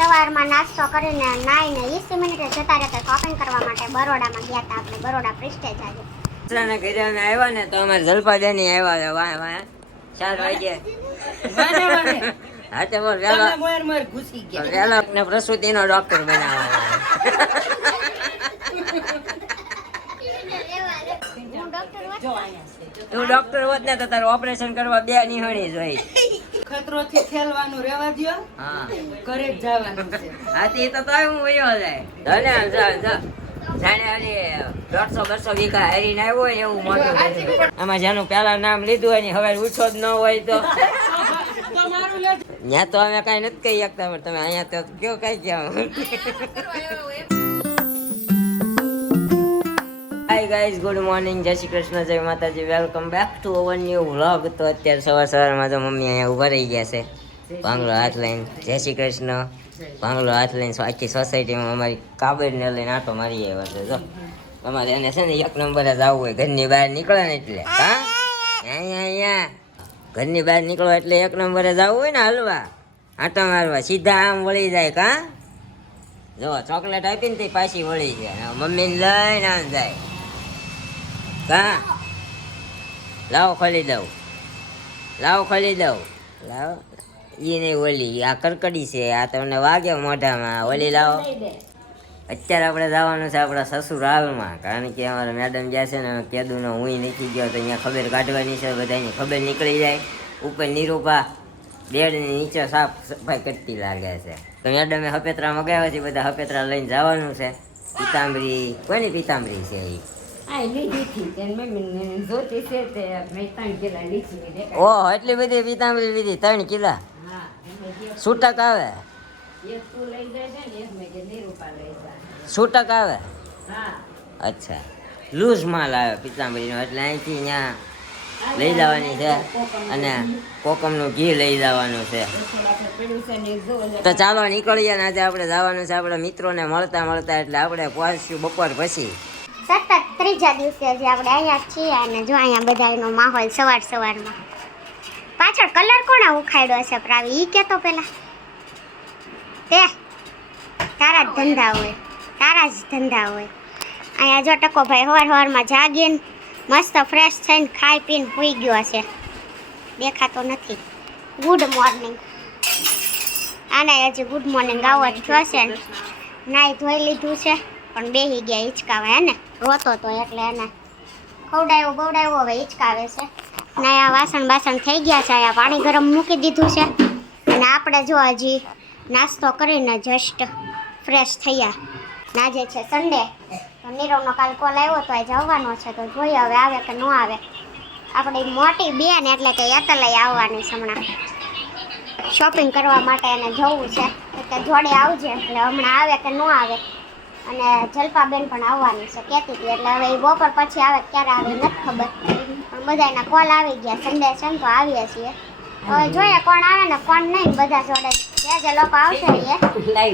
સવારમાં નાસ્તો કરીને નાઈને 20 મિનિટે જતા રહેતા શોપિંગ કરવા માટે બરોડામાં ગયા હતા આપણે બરોડા પ્રેસ્ટેજ આજે. સસરાના ઘરે અમે આવ્યા ને તો અમારે જલપાદેની આવ્યા વાહ વાહ 4 વાગે હા તો બોલ વેલો ને પ્રસૂતિનો ડોક્ટર બનાવવાનો. તું ડોક્ટર હોત ને તો તારું ઓપરેશન કરવા 2 નિહાણી જોઈ. ખતરોથી ખેલવાનું રહેવા દો. હા ઘરે જ જવાનું છે. હા તે તો હું વયો જાય જાણે આજે 150-200 વીઘા હારીને આવ્યો હોય ને એવું મોટું છે. આમાં જેનું પેલા નામ લીધું હોય ને હવે ઉછો જ ન હોય તો ત્યાં તો અમે કઈ નથી કહી શકતા પણ તમે અહીંયા તો કયો કઈ ક્યાં. હાય ગાઈઝ, ગુડ મોર્નિંગ, જય શ્રી કૃષ્ણ, જય માતાજી, welcome back to our new vlog. તો અત્યારે સવારમાં તો મમ્મી અહીંયા ઉભા રહી ગયા છે ભાંગલો હાથ લઈને. જય શ્રી કૃષ્ણ. ભાંગલો હાથ લઈને આખી સોસાયટીમાં અમારી કાબરને લઈને આટો મારી આવ્યા છે. જો અમારે એને છે ને 1 નંબરે જ આવવું હોય, ઘરની બહાર નીકળે ને એટલે હા અહીંયા ઘરની બહાર નીકળો એટલે 1 નંબરે જ આવવું હોય ને હલવા આટો મારવા સીધા આમ વળી જાય. કા જો ચોકલેટ આપીને તે પાછી વળી જાય, મમ્મીને લઈને આમ જાય. કા લાવો ખોલી દઉં, લાવો ખોલી દઉં, લાવો ઈ નહીં ઓલી આ કરકડી છે, આ તમને વાગે મોઢામાં, ઓલી લાવો. અત્યારે આપણે જવાનું છે આપણા સસુરાલમાં, કારણ કે અમારા મેડમ જ્યાં છે ને કેદુનો હું નીકળી ગયો તો અહીંયા ખબર કાઢવાની છે, બધાની ખબર નીકળી જાય. ઉપર નિરૂપા બેડની નીચે સાફ સફાઈ કરતી લાગે છે. તો મેડમે હપેતરા મગાવ્યા છે, બધા હપેતરા લઈને જવાનું છે. પિતાંબરી કોની પિતાંબરી છે એ? ઓહ એટલી બધી પિતાંબરી લીધી, 3 કિલા છૂટક આવે, છૂટક આવે. અચ્છા લૂઝ માલ આવે પિતાંબરીનો, એટલે અહીંથી અહીંયા લઈ જવાની છે અને કોકમનું ઘી લઈ જવાનું છે. તો ચાલો નીકળીએ ને આજે આપણે જવાનું છે આપણા મિત્રોને મળતા મળતા, એટલે આપણે પહોંચ્યું બપોર પછી. સતત ત્રીજા દિવસે હજી આપણે અહીંયા છીએ અને જો અહીંયા બધાનો માહોલ સવારમાં. પાછળ કલર કોણે ઉખાડ્યો છે પ્રાવી ઈ કે તો પેલા તે તારા જ ધંધા હોય, તારા જ ધંધા હોય. અહીંયા જો ટકો ભાઈ સવારમાં જાગીને મસ્ત ફ્રેશ થઈને ખાઈ પીને સૂઈ ગયો છે, દેખાતો નથી. Good morning. આને હજી ગુડ મોર્નિંગ આવો જ થયો છે. નાઈ ધોઈ લીધું છે પણ બેસી ગયા હિંચકાવે, હે ને રોતો તો એટલે એને ખવડાવ્યો બવડાવ્યો, હવે હિંચકાવે છે. ને આ વાસણ બાસણ થઈ ગયા છે, અહીંયા પાણી ગરમ મૂકી દીધું છે. અને આપણે જો હજી નાસ્તો કરીને જસ્ટ ફ્રેશ થયા. આજે છે સન્ડે, તો નીરવનો કાલ કોલ આવ્યો તો આજે આવવાનો છે, તો જોઈએ હવે આવે કે ન આવે. આપણી મોટી બેન એટલે કે યતલઈ આવવાની છે હમણાં શોપિંગ કરવા માટે, એને જવું છે એટલે જોડે આવજે, એટલે હમણાં આવે કે ન આવે. અને જલ્પાબેન પણ આવવાની છે કહેતી હતી, એટલે હવે એ બપોર પછી આવે ક્યારે આવે નથી ખબર, પણ બધાના કોલ આવી ગયા. સન્ડે છે ને તો આવીએ છીએ, હવે જોઈએ કોણ આવે ને કોણ નહીં. બધા જોડે જે લોકો આવશે એ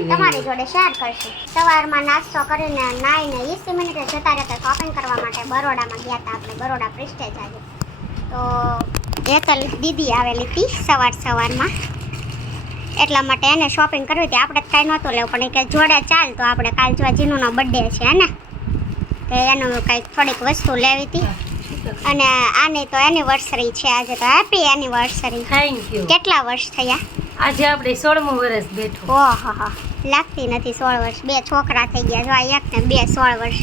તમારી જોડે શેર કરશું. સવારમાં નાસ્તો કરીને નાઈને 20 મિનિટે જતા રહેતા શોપિંગ કરવા માટે બરોડામાં ગયા હતા આપણે બરોડા પ્રેસ્ટેજ આજે. તો એકલ દીદી આવેલી હતી સવારમાં, એટલા માટે એને શોપિંગ કરવી હતી. આપણે કાંઈ નહોતું લેવું પણ એ કે જોડે ચાલ, તો આપણે કાલ જો જીનુનો બર્થડે છે ને, તો એનું કંઈક થોડીક વસ્તુ લેવી હતી. અને આની તો એનિવર્સરી છે આજે, તો હેપી એનિવર્સરી. Thank you. કેટલા વર્ષ થયા આજે આપણે 16મું વર્ષ બેઠું. ઓહો હો, લાગતી નથી 16 વર્ષ. 2 છોકરા થઈ ગયા, જો આ 1 ને 2 16 વર્ષ.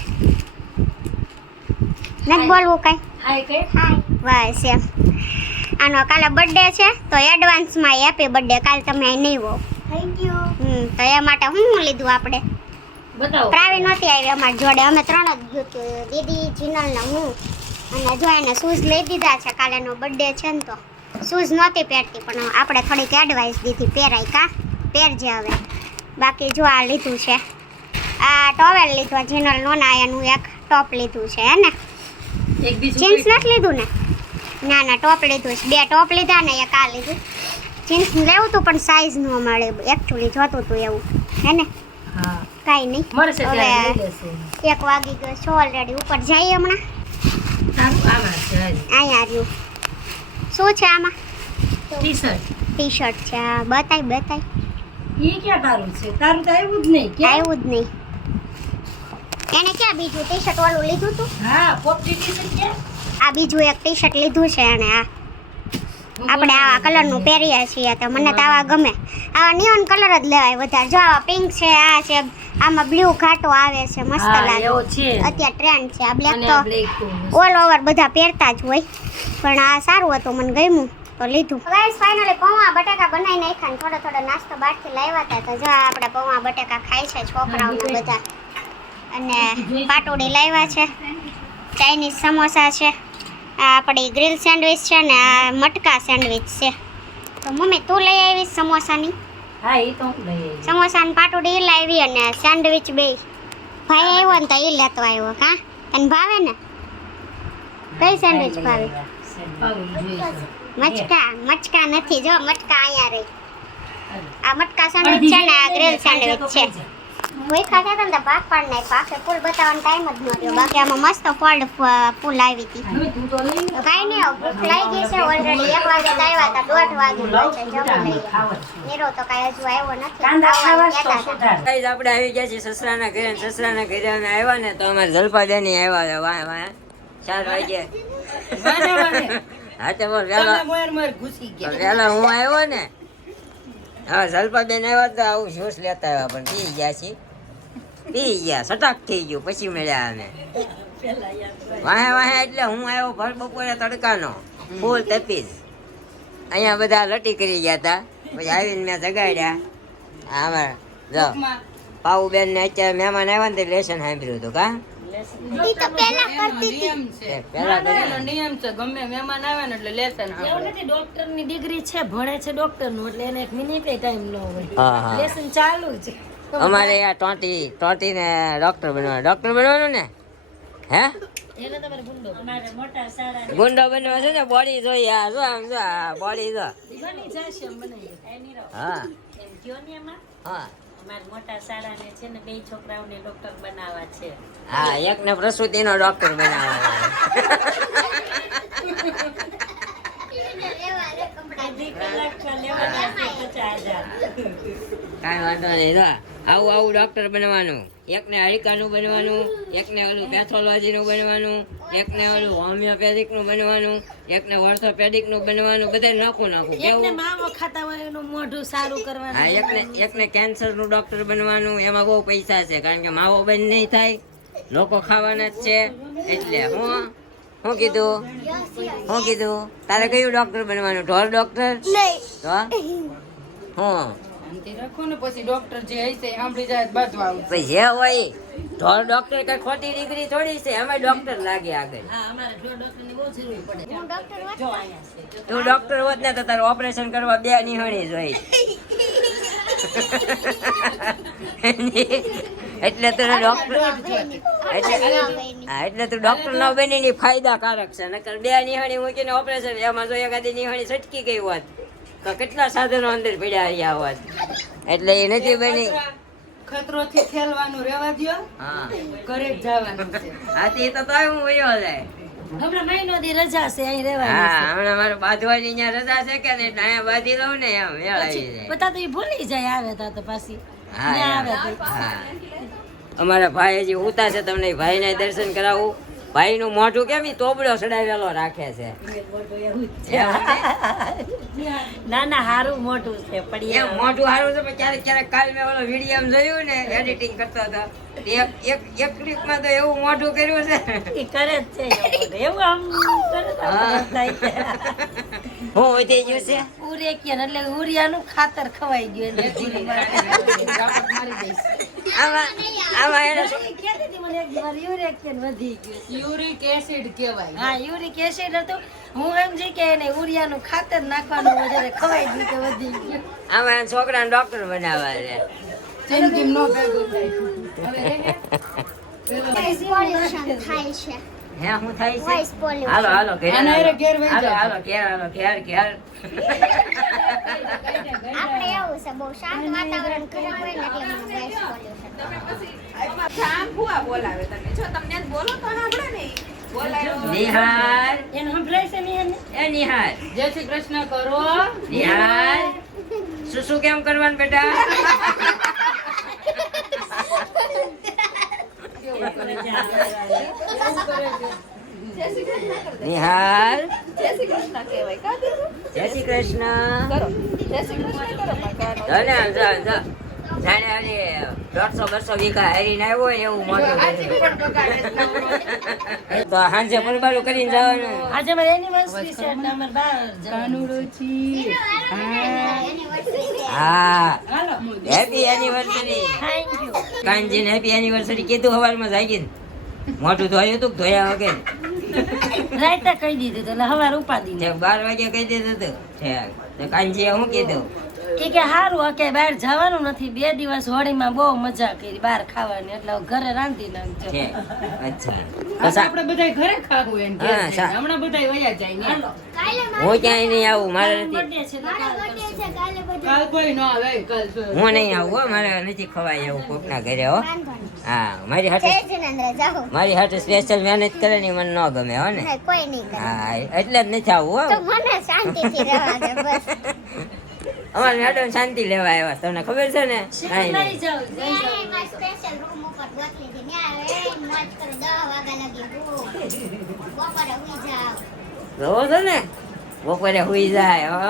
નથી બોલવું કઈ? હાય કે હાય. બસ એમ. આનો કાલે બર્થડે છે તો એડવાન્સમાં હેપી બર્થડે. કાલ તમે અહીં નહીં હો. Thank you. તો એ માટે હું લીધું આપણે બતાવો. પ્રાવી નહોતી આવી અમારી જોડે, અમે 3 જ ગયું, દીદી જીનલ ને હું. અને જો એને શૂઝ લઈ દીધા છે, કાલે એનો બર્થડે છે ને તો શૂઝ નહોતી પહેરતી, પણ આપણે થોડીક એડવાઇસ દીધી પહેરાય કા પહેરજે હવે. બાકી જો આ લીધું છે, આ ટોવેલ લીધો જીનલ નોના, એનું એક ટોપ લીધું છે હે ને. એક બીજું જીન્સ નથી લીધું ને? ના ટોપ લીધું છે. 2 ટોપ લીધા ને એક આ લીધું. જીન્સ લેવું હતું પણ સાઈઝ ન મળે, એકચ્યુઅલી જોતું હતું એવું હે ને. હા કાંઈ નહીં, મળશે હવે ત્યારે લઈ લેશે. 1 વાગી ગયો છે ઓલરેડી. ઉપર જઈએ હમણાં. આમાં છે અહીંયા રહ્યું. શું છે આમાં? ટી-શર્ટ. ટી-શર્ટ છે. બતાય ઈ ક્યાં તારું છે? તારું તો આવ્યું જ નહીં. ક્યાં? આવ્યું જ નહીં. એને ક્યાં બીજું ટી શર્ટ વાળું લીધું તું? હા, પોપટી ટી-શર્ટ ક્યાં? આ બીજું એક ટી શર્ટ લીધું છે અને આ આપણે આવા કલરનું પહેરીએ છીએ તો મને તો આવા ગમે. આવા નિયોન કલર જ લેવાય વધારે. જો આવા પિંક છે, આ છે, આમાં બ્લુ ઘાટો આવે છે, મસ્ત હા, લાગે. એવો છે. અત્યારે ટ્રેન્ડ છે. આ બ્લેક અને તો આ black તો મસ્ત. ઓલ ઓવર બધા પહેરતા જ હોય, પણ આ સારું હતું, મને ગમ્યું તો લીધું. ગાઈસ ફાઇનલી પૌવા બટાકા બનાવી નાખ્યા ને થોડો થોડો નાસ્તો બહારથી લાવ્યા હતા તો જો આપણે પૌવા બટાકા ખાય છે છોકરાઓને બધા. અને પાટોડી લાવ્યા છે, ચાઇનીઝ સમોસા છે, આ આપણી ગ્રીલ સેન્ડવિચ છે ને આ મટકા સેન્ડવિચ છે. તો મમ્મી તું લઈ આવીશ સમોસાની? હા, ઈ તો હું લઈ આવી. સમોસાની પાટોડી ઈ લાવી અને સેન્ડવિચ બે ભાઈ આવ્યો ને તો ઈ લેતો આવ્યો. કા તને ભાવે ને? કઈ સેન્ડવિચ ભાવે? પાવું જોઈશું. મચકા નથી, જો મટકા અહીંયા રહી. આ મટકા સેન્ડવિચ છે ને આ ગ્રીલ સેન્ડવિચ છે. કોઈ ખાતા હતા ને તો ભાગ પાડ નાખ્યો. આખે ફૂલ બતાવવાનો ટાઈમ જ ન રહ્યો. બાકી આમાં મસ્ત ફૂલ આવી હતી. હવે તું તો લઈ લે. તો કાંઈ નહીં, ભૂખ લાગી ગઈ છે ઓલરેડી. 1 વાગે તો આવ્યા હતા, 1:30 વાગે છે. જમવા લઈએ. નીરો તો કાંઈ હજુ આવ્યો નથી. કાંદા ખાવા ખાવાનું તો કહેતા હતા. સુધાર. ગાઈસ આપણે આવી ગયા છીએ સસરાના ઘરે અને સસરાના ઘરે અમે આવ્યા ને તો અમારે જલપાબેની આવ્યા છે વાહ વાહ 4 વાગે. હા તો બોલ વહેલા વહેલા હું આવ્યો ને. હા જલપાબેન આવ્યા તો આવું જ્યુસ લેતા આવ્યા પણ પી ગયા સટાક થઈ ગયું પછી મળ્યા અમે વાહે વાહે એટલે હું આવ્યો ભર બપોરે તડકાનો ફૂલ તપીજ. અહીંયા બધા લટી કરી ગયા હતા પછી આવીને મેં જગાડ્યા. આમાં જો પાઉબેન ને અત્યારે મહેમાન આવ્યા ને તે લેસન સાંભળ્યું હતું કા ઈ તો પહેલા કરતી હતી. પેલા નિયમ છે ગમે મહેમાન આવે ને એટલે લેસન એવું નથી, ડોક્ટરની ડિગ્રી છે, ભણે છે ડોક્ટરનું, એટલે એને 1 મિનિટ ટાઈમ ન હોય. હા હા લેસન ચાલુ છે. અમારે આ ટોટી ને ડોક્ટર બનવાનું ને હે એને તમારે ગુંડો. અમારે મોટા સારા ગુંડો બનવા છે ને બોડી જોઈએ આ જો આમ જો બોડી જો બની જશે એમ બનાવી. હા એમ કયો ને એમાં હા અમારા મોટા શાળાને છે ને 2 છોકરાઓને ડોક્ટર બનાવવા છે. હા એક ને પ્રસૂતિનો ડોક્ટર બનાવવાનો. કાંઈ વાંધો નહીં જો આવું ડોક્ટર બનવાનું. એકને હરિકાનું બનવાનું, એકને ઓલું પેથોલોજીનું બનવાનું, એકને ઓલું હોમિયોપેથિકનું બનવાનું, એકને ઓર્થોપેડિકનું બનવાનું. બધા નાખું એકને કેવું. માવો ખાતા હોય એનું મોઢું સારું કરવાનું. હા એકને કેન્સરનું ડોક્ટર બનવાનું. એમાં બહુ પૈસા છે કારણ કે માવો બંધ નહીં થાય, લોકો ખાવાના જ છે. એટલે હું કીધું તારે કયું ડોક્ટર બનવાનું? ઢોર ડોક્ટર? તો હું રાખો ને પછી ડોક્ટર જે હશે એ સાંભળી જાય તો બધું આવું પછી જે હોય ઢોર ડોક્ટર કઈ ખોટી ડિગ્રી થોડી છે, એમાં ડોક્ટર લાગે આગળ. હા, અમારે ડોક્ટરની બહુ જરૂર પડે. હું ડોક્ટર હોત જો અહીંયા છે. તું ડોક્ટર હોત ને તો તારું ઓપરેશન કરવા 2 નિહાણી જ હોય. એટલે તું ડોક્ટર એટલે તું ડોક્ટર ન બની ફાયદાકારક છે. નકર 2 નિહાણી મૂકીને ઓપરેશન એમાં જો એકાદી નિહાણી છટકી ગઈ હોત તો કેટલા સાધનો અંદર પડ્યા રહ્યા હોત. એટલે એ નથી બની. ખતરો થી ખેલવાનું રહેવા દ્યો, હા ઘરે જ જવાનું છે. આથી તો તોય હું વયો જાય. હમણાં મહિનો દી રજા છે, અહીં રહેવાની હા છે. હમણાં મારે બાંધવાની અહીંયા રજા છે કે ને અહીંયા બાંધી લઉં ને એમ મેળ આવી જાય. બધા તો ઈ ભૂલી જાય આવે તા તો પાછી હા ન્યા યાર. આવે તો. હા અમારા ભાઈ હજી ઉતા છે, તમને ભાઈને દર્શન કરાવું. ભાઈનું મોઢું કેમ ઈ તોબડો સડાવેલો રાખે છે. ના ના હારું મોટું છે એમ પડિયા. મોઢું સારું છે પણ ક્યારેક કાલ મેં ઓલો વિડીયો જોયું ને એડિટિંગ કરતો હતો એક ક્લિપમાં તો એવું મોઢું કર્યું છે. ઈ કરે જ છે એવું આમ કરે તો આમ થાય છે. હું વધી ગયું છે. ઉરેકિયા એટલે ઉરિયાનું ખાતર ખવાઈ ગયું એટલે જીરી મારી દઈશ. આમાં એને શું- કહેતી હતી મને એક વાર યુરેકિયન વધી ગયું. યુરિક એસિડ કહેવાય. હા, યુરિક એસિડ હતું. હું સમજી કે એને ઉરિયાનું ખાતર નાખવાનું વધારે ખવાઈ ગયું કે વધી ગયું. આમાં એને છોકરાને ડોક્ટર બનાવવા છે. જેમ નો ભેગું થાય. વોઇસ પોલ્યુશન થાય છે. હે હું થાય છે? Voice pollution. હાલો ઘેર આના હારે ઘેર વહી હાલો જાઓ. ઘેર આપણે એવું છે બહુ શાંત વાતાવરણ ખરાબ હોય ને એટલે મને વોઇસ પોલ્યુશન. નિહાર એને સંભળાય છે ને એને? એ નિહાર જય શ્રી કૃષ્ણ કરો. નિહાર શું કેમ કરવાનું બેટા? નિહાલ જય શ્રી કૃષ્ણ. જાણે આમ જા. જાણે આજે 150-200 વીઘા હારીને આવ્યો હોય એવું મોટું તો સાંજે પરબારું કરીને જવાનું. આજે મારી એનિવર્સરી છે એટલે અમારે બહાર જવાનું. હા, hello. Happy anniversary. Thank you. કાંજીને હેપી એનિવર્સરી કીધું સવારમાં જાગીને. મોટું ધોયું હતું કે ધોયા વગર? રાઈતા કહી દીધું હતું એટલે હવાર ઉપાડી તે 12 વાગે કહી દીધું હતું. ઠેક. તો કાંજીએ શું કીધું? એ કે હારું કે બહાર જવાનું નથી 2 દિવસ હોળીમાં બહુ મજા કરી બહાર ખાવાની એટલે ઘરે રાંધી નાખજો. ઠેક. અચ્છા. તો આપણે બધા ઘરે ખાવું એમ કે હા, સા- હમણાં બધા વયા જાય ને હાલો. હું ક્યાંય નહીં આવું, મારે નથી. બર્થડે છે તો કાલ કરશું. કાલ કોઈ ન આવે કાલ હું નહીં આવું હો, મારે નથી ખવાય એવું કોકના ઘરે હો. હા, મારી હાથે મારી હાથે સ્પેશિયલ મહેનત કરે ને મને ન ગમે હો ને. કોઈ નહીં કરે હા, એટલે જ નથી આવું તો હો. મને શાંતિથી રહેવા દે બસ. અમારે મેડમ શાંતિ લેવા આવ્યા, તમને ખબર છે ને? કાંઈ લઈ નહીં. જાઓ, લઈ જાઓ. ત્યાં એમાં સ્પેશિયલ રૂમ ઉપર ગોઠવી હતી. ત્યાં એ મોજ કરે 10 વાગ્યા લગી હું. બપોરે હુઈ જાવ. જોવો છો ને બપોરે હુઈ જાય હો.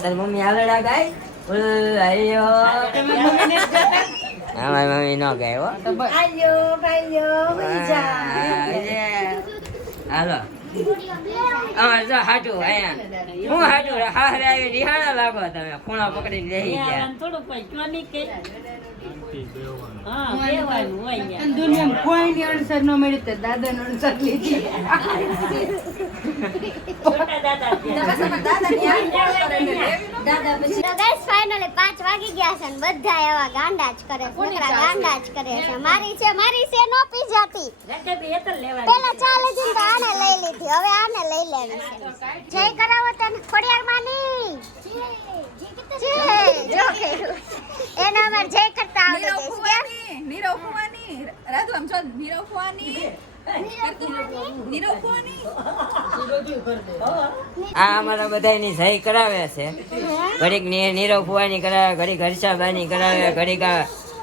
તારી મમ્મી આલડા ગાય આયો. હા, મારી મમ્મી ન ગાય હો. આલ્યો ભાઈયો હોઈ જા. હાલો અમારે જો હાટું અહીંયા હું હાટું હાહરે આવી રિહાણા લાગો તમે ખૂણો પકડીને બેસી ગયા. આમ થોડું કોઈ કયો નહીં કે હા બેવાનું હોય યાર. દુનિયામાં કોઈની અણસર ન મળી તો દાદાનો અણસર લીધી. મોટા દાદા દાદા પછી તો ગાઈસ ફાઇનલી 5 વાગી ગયા છે ને બધા એવા ગાંડા જ કરે છે. નકરા ગાંડા જ કરે છે. મારી છે નો પી જાતી. રકે બે હેતર લેવાની પેલા ચા લીધી ને તો આને લઈ લીધી. હવે આને લઈ લેવી છે. જય કરાવો તને ખોડિયાર માની. જય જો કર્યું. એને અમાર જય કરતા આવડે છે. કેમ? આ અમારા બધાની સહી કરાવે છે. ઘડીક નીરવ ફુવાની કરાવે, ઘડીક હર્ષાબાની કરાવે, ઘડીક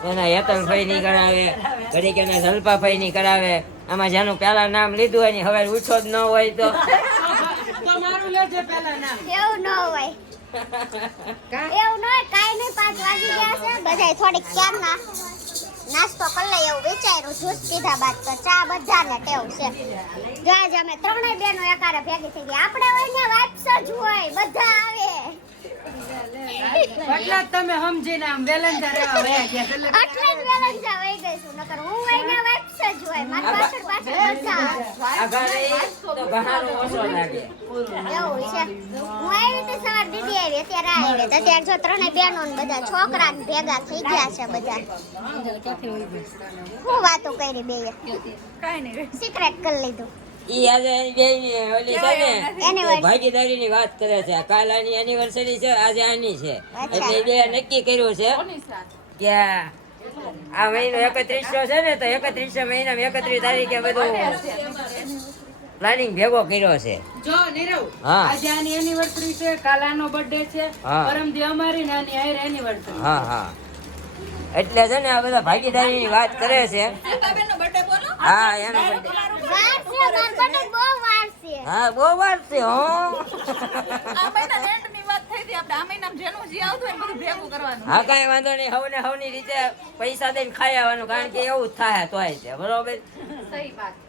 એના હેતલભાઈની કરાવે, ઘડીક એના જલપાભાઈની કરાવે. આમાં જેનું પેલા નામ લીધું હોય ને હવે ઉઠો જ ન હોય તો તમારું લેજે પેલા નામ. એવું ન હોય. એવું ન હોય. કાંઈ નહીં 5 વાગી ગયા છે. બધાય થોડીક ક્યારના નાસ્તો કરી લઈએ એવું વિચાર્યું. જ્યુસ પીધા બાદ તો ચા બધાને ટેવ છે. જો આજે અમે ત્રણેય બેનો એકારે ભેગી થઈ ગઈ. આપણે હોય ને વાઇબ્સ જ હોય. બધા આવે. એટલે જ તમે સમજીને આમ વેલંજા રહેવા વયા ગયા. એટલે જ વેલંજા વહી ગઈ છું. નકર હું હોય ને વાઇબ્સ જ હોય. મારી પાછળ પાછળ બધા આવે. આઘારે તો ઘણાનો ઓછો લાગે. એવું છે. હું આવી તો સવાર દીદી આવી અત્યારે આ આવી. અત્યારે જો ત્રણેય બેનો ને બધા છોકરા ને ભેગા થઈ ગયા છે બધા. હું વાતો કરી બેય સિક્રેટ કરી લીધું. ઈ આજે એની બેયની ઓલી છે ને Anniversary. ભાગીદારીની વાત કરે છે. કાલ આની એનિવર્સરી છે, આજે આની છે. એટલે એ બે નક્કી કર્યું છે કે આ મહિનો 31 છે ને તો 31 મહિનામાં 31 તારીખે બધું પ્લાનિંગ ભેગો કર્યો છે. જો નીરવ હા. આજે આની એનિવર્સરી છે, કાલ આનો બર્થડે છે, હા. પરમદી અમારી ને આની હારે એનિવર્સરી. હા હા એટલે છે ને આ બધા ભાગીદારીની વાત કરે છે. હા એનો birthday. વાર છે માર બને બહુ વાર છે. હા બહુ વાર છે હો. હા કાંઈ વાંધો નહીં. હવની રીતે પૈસા દઈને ખાઈ આવવાનું, કારણ કે એવું જ થાય તોય છે બરોબર.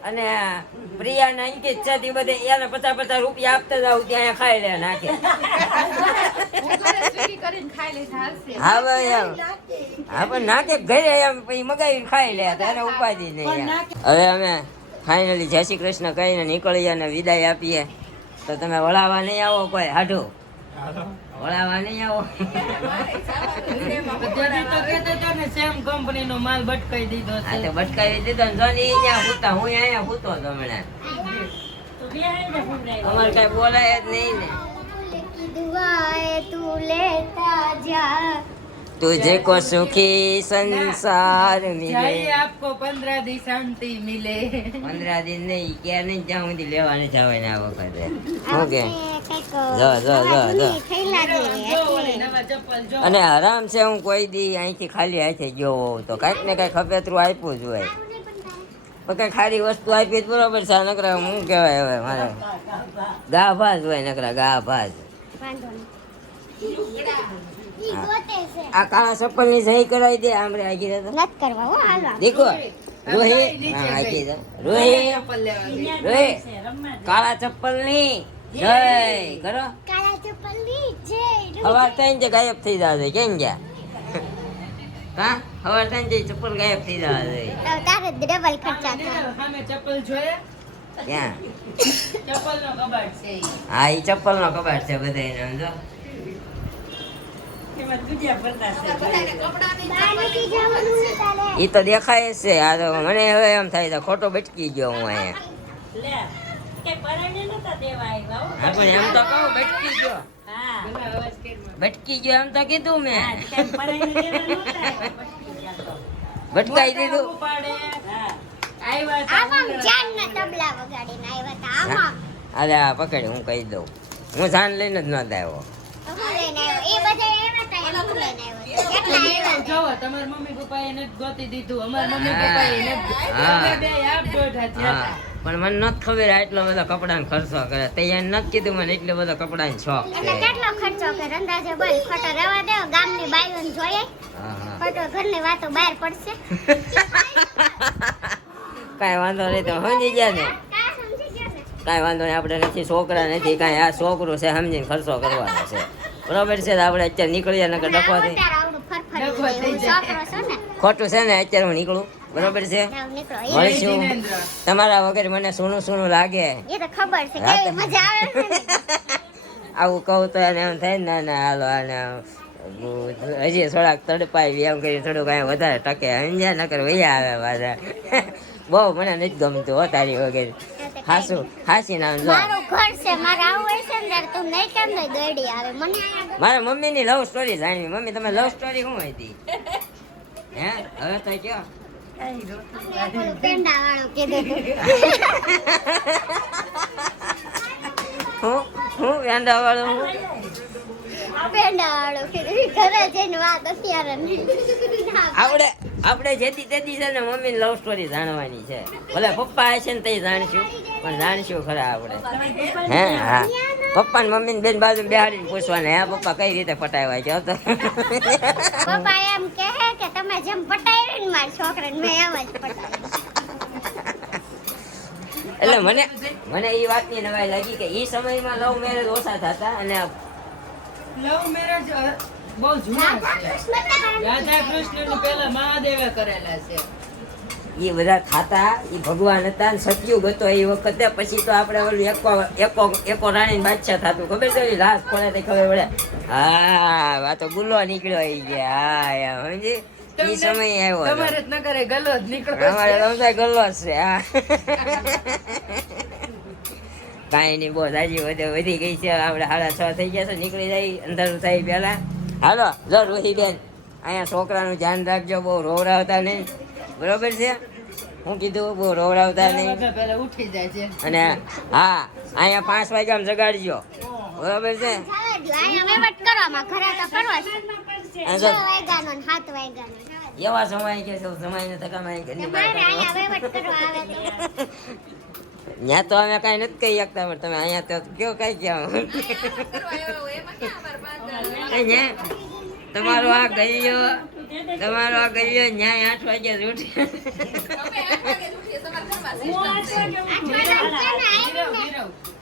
અને પ્રિયાના અંકિત છે તે બધે એને 50 રૂપિયા આપતા જાવ ત્યાં ખાઈ લે નાખે. હા ભાઈ એમ. હા પણ નાખે ઘરે એમ પછી મગાવી ખાઈ લે તો એને ઉપાધિ નહીં એમ. હવે અમે ફાઇનલી જય શ્રી કૃષ્ણ કહીને નીકળીએ અને વિદાય આપીએ. તો તમે વળાવા નહીં આવો કોઈ હાડું? વળાવા નહીં આવો? તેથી તો કહેતો હતો ને સેમ કંપનીનો માલ બટકાઈ દીધો આ છે. તો બટકાવી દીધો ને જો ને ઈ ત્યાં સૂતા, હું અહીંયા સૂતો હતો હમણાં. તો બે હાઈને ફૂંડાય અમારે કઈ બોલાય જ નહીં ને. ફૂલ કી દુઆએ તું લેતા જા तुझे को सुखी संसार चाहिए मिले आपको 15 दिन शांति मिले 15 दिन નહીં ક્યાં નહીં જ્યાં સુધી લેવાને જવાય ને આ વખતે આ ઓકે વખતે કંઈક જો, જો, જો, જો. થઈ લાગે જો ઓલી નવા ચપ્પલ જો અને આરામ છે હું કોઈ દી અહીંથી ખાલી હાથે ગયો હોઉં તો કાંઈક ને કાંઈક ખપેતરું આપ્યું જ હોય પણ કંઈ ખાલી વસ્તુ આપી જ બરોબર છે આ નકરા શું કહેવાય હવે મારે ગાભાજ હોય નકરા ગાભાજ વાંધો નહીં ઈ ગોતે છે આ કાળા ચપ્પલ ની સહી કરાવી દે આમરે આગી રહેતો નત કરવા હો હાલો દેખો રોહી હા આગી જા રોહી ચપ્પલ લેવા ગઈ રોહી કાળા ચપ્પલ ની જય કરો કાળા ચપ્પલ ની છે હવાર થઈને જે ગાયબ થઈ જશે કેમ ગયા હા હવાર થઈને જે ચપ્પલ ગાયબ થઈ જશે તો તારે ડબલ ખર્ચા થાય સામે ચપ્પલ જોયા ક્યાં ચપ્પલ નો કબાટ છે ઈ. હા ઈ ચપ્પલ નો કબાટ છે બધાયને સમજો બહાર નથી જવાનું ને તારે ઈ તો દેખાય જ છે આ તો મને હવે એમ થાય છે ખોટો બચકી ગયો હું અહીંયા હા પણ એમ તો કહું બચકી ગયો પેલા અવાજ કેરમાં. બટકી ગયો એમ તો કીધું મેં ભટકાઈ દીધું ઉપાડે. આવ્યા તા આમાં જાનના તબલા વગાડીને આવ્યા તા આમાં અલે આ પકડ હું કહી દઉં હું જાન લઈને જ નહોતો આવ્યો તો હું લઈને આવ્યો એ બધા આવ્યા તા એને હું લઈને આવ્યો કેટલા આવ્યા જોવો તમારા મમ્મી પપ્પાએ નથી ગોતી દીધું અમારા મમ્મી હા. પપ્પાએ નથી. હા. અમે બે આપ દોઢા થયા હા તા. પણ મને નથી ખબર આટલો બધો કપડાનો ખર્ચો કરે તૈયાર નથી કીધું મને એટલો બધો કપડાનો શોખ એટલે છે કેટલો ખર્ચો કરે અંદાજે બોલ ખોટો રહેવા દે ગામની બાઈઓને જોઈએ હા, હા. ખોટો ઘરની વાતો બહાર પડશે કાંઈ વાંધો નહીં તો સમજી ગયા ને કાં સમજી ગયા ને કાંઈ વાંધો નહીં આપણે નથી છોકરા નથી કાંઈ આ છોકરું છે સમજીને ખર્ચો કરવાનો છે બરોબર છે તો આપણે અત્યારે નીકળીએ નકર ડખવાથી તાર આવડું ફરફરી ડખવા થઈ એવું જાય. છોકરો છો ને ખોટું છે ને અત્યારે હું નીકળું બરોબર છે જાવ નીકળો મળીશું જીનેન્દ્ર. તમારા વગર મને સોનું સોનું લાગે એ તો ખબર છે હા, કેવી તો- મજા આવે છે ને આવું કહું તો એને એમ થાય ને ના ના હાલો આને હજી થોડાક તડપાય એમ કરી થોડુંક કાંઈ વધારે ટકે સમજ્યા નકર વૈયા આવે પાછા બહુ મને નથી ગમતું હો તારી વગર હાસી નામ જો મારું ઘર છે મારે આવું હોય છે ને ત્યારે તું નહીં કેમ નહીં દોડી આવે મને અહીંયા મારા મમ્મીની લવ સ્ટોરી જાણવી મમ્મી તમે લવ સ્ટોરી શું હતી હે હવે તો કયો પેલું પેંડા વાળું કીધું તું. હું વેંડા વાળું હું પેંડા વાળું કીધું ઘરે જઈને વાત અત્યારે નહીં આપણે જેથી તેથી છે ને મમ્મી લવ સ્ટોરી જાણવાની છે ભલે પપ્પા હશે ને તે જાણશું પણ જાણશું ખરા આપણે હે હા પપ્પા ને મમ્મી ને બેન બાજુ બેહાડીને પૂછવાના હે પપ્પા કઈ રીતે પટાવ્યા છો તો પપ્પા એમ કહે કે તમે જેમ પટાવી ને મારા છોકરાને મેં એમ જ પટાવી એટલે મને એ વાતની નવાઈ લાગી કે એ સમયમાં લવ મેરેજ ઓછા થતા અને લવ મેરેજ બહુ જૂના છે રાધા કૃષ્ણ નું પેલા મહાદેવે કરેલા છે એ બધા ખાતા એ ભગવાન હતા ને સતયુગ હતો એ વખતે પછી તો આપણે ઓલું એકો રાણી બાદશાહ થતું ખબર છે ઓલી લાશ પડે તે ખબર પડે હા આ તો ગુલ્લો નીકળ્યો એ ગયા હા સમજી એ સમય આવ્યો હતો. તમારે જ ન કરે ગલો જ નીકળો અમારે રમતા ગલ્લો જ છે હા કાંઈ નહીં બહુ હજી વધી ગઈ છે આપણે 6:30 થઈ ગયા છે નીકળી જાય અંધારું થાય પહેલા હાલો જો રોહી બેન અહીંયા છોકરાનું ધ્યાન રાખજો બહુ રોવડાવતા નહીં બરોબર છે હું કીધું બહુ રોવડાવતા નહીં પેલા ઉઠી જાય છે અને હા અહીંયા 5 વાગ્યામાં જગાડજો બરોબર છે જવા દ્યો, અહીંયા વહીવટ કરવામાં ઘરે તો કરવો છે આ 6 જો વાગ્યાનો ને 7 વાગ્યાનો એવા સમય કે છે સમય ને થકામાં ઘરની બહાર મારે અહીંયા વહીવટ કરવા આવે તો ત્યાં તો અમે કાંઈ નથી કહી શકતા પણ તમે અહીંયા તો કયો કઈ ક્યાં તમારો આ ગલ્યો ન્યાય 8 વાગે જ ઉઠી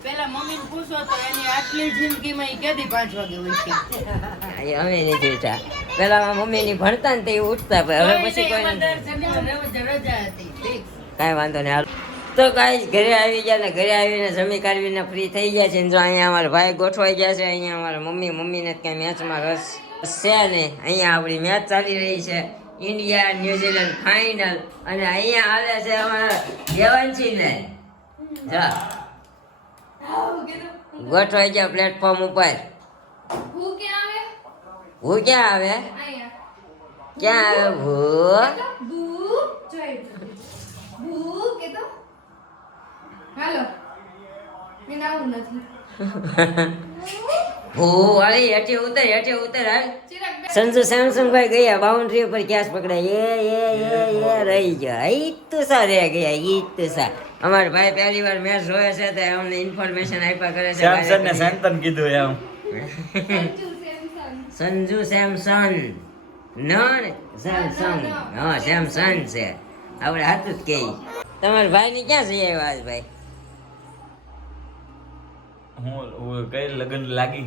પેલા મમ્મી પૂછો તો એની આટલી જિંદગીમાં ઈ કેદી 5 વાગે ઉઠી અમે નથી ઉઠ્યા પેલા મમ્મી ની ભણતા ને તે ઉઠતા પણ હવે પછી કોઈ નથી રજા હતી fix. કાંઈ વાંધો નહીં હાલો તો કાંઈ ઘરે આવી ગયા ને ઘરે આવીને જમી કાઢવીને ફ્રી થઈ ગયા છે ને જો અહીંયા અમારા ભાઈ ગોઠવાઈ ગયા છે અહીંયા અમારા મમ્મીને કાંઈ મેચમાં રસ છે ને અહીંયા આપણી મેચ ચાલી રહી છે ઇન્ડિયા ન્યુઝીલેન્ડ ફાઇનલ અને અહીંયા હાલે છે અમારા દેવાંશીને જો ગોઠવાઈ ગયા પ્લેટફોર્મ ઉપર હું ક્યાં આવે ક્યાં આવ્યો ભૂ? ભૂ વાળી હેઠે ઉતર હાલ. સંજુ સેમસંગ ભાઈ ગયા બાઉન્ડ્રી ઉપર કેસ પકડાય એ રહી ગયા. ઈતુસા રે ગયા ઈતુસા. અમારા ભાઈ પહેલી વાર મેચ જોવે છે તો અમને ઇન્ફોર્મેશન આપ્યા કરે છે. સેમસંગ ને સેન્ટન કીધું એમ. સંજુ સેમસંગ નો ને સેમસંગ. હા સેમસંગ છે આપણે હાથું જ કહી. તમારા ભાઈ ની ક્યાં જઈ આવ્યા આજ ભાઈ? હું કઈ લગન લાગી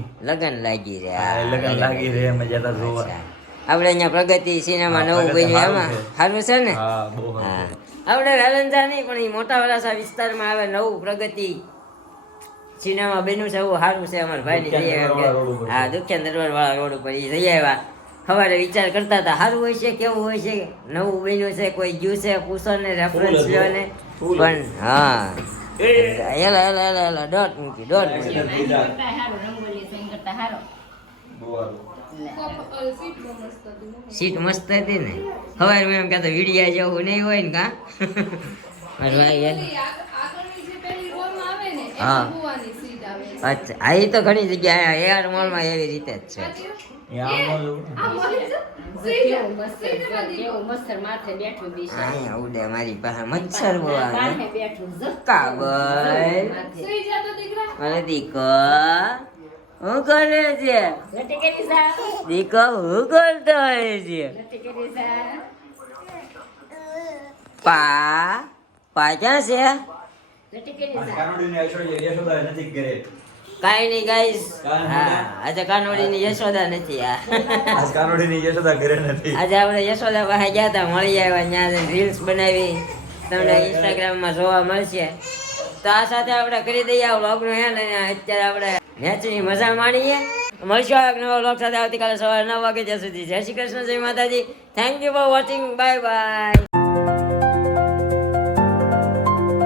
લાગી રે. હા, લગન લાગી રે અમે જતા જોવા. આપણે અહીંયા પ્રગતિ સિનેમા નવું બન્યું એમાં સારું છે ને? હા બહુ હા આપણે વેલંજા નહીં પણ એ મોટા વરાસા વિસ્તારમાં આવે નવું પ્રગતિ સિનેમા બન્યું છે એવું સારું છે. અમારા ભાઈ ની જઈ આવ્યા. હા દુખ્યા દરબાર વાળા રોડ ઉપર એ જઈ આવ્યા. સવારે વિચાર કરતા હતા સારું હોય છે કેવું હોય છે નવું બન્યું છે કોઈ ગયું છે પૂછો ને રેફરન્સ લ્યો ને પણ હા એલા ડોટ મૂકી સીટ મસ્ત હતી ને. હવે હું એમ કહેતો વિડિયા જેવું નહીં હોય ને કા મારા ભાઈ હા અચ્છા આ ઈ તો ઘણી જગ્યાએ એઆર મોલમાં એવી રીતે જ છે. અહીંયા ઉડે મારી પાસે મચ્છર બહુ આવે. કાબર મારે દીકો હું કરે છે દીકો હું કરતો હોય છે પા ક્યાં છે? કાઈ નહીં ગાઈસ. હા આજે કાનોડીની યશોદા નથી. આજે આપણે યશોદા પાસે ગયા હતા મળી આવ્યા ત્યાં રીલ્સ બનાવી તમને ઇન્સ્ટાગ્રામમાં જોવા મળશે. તો આ સાથે આપણે કરી દઈએ આ વ્લોગનો હે ને અત્યારે આપણે મેચની મજા માણીએ. મળશું આ નવા વ્લોગ સાથે આવતીકાલે સવારે 9 વાગે. ત્યાં સુધી જય શ્રી કૃષ્ણ, જય માતાજી. Thank you for watching. Bye bye.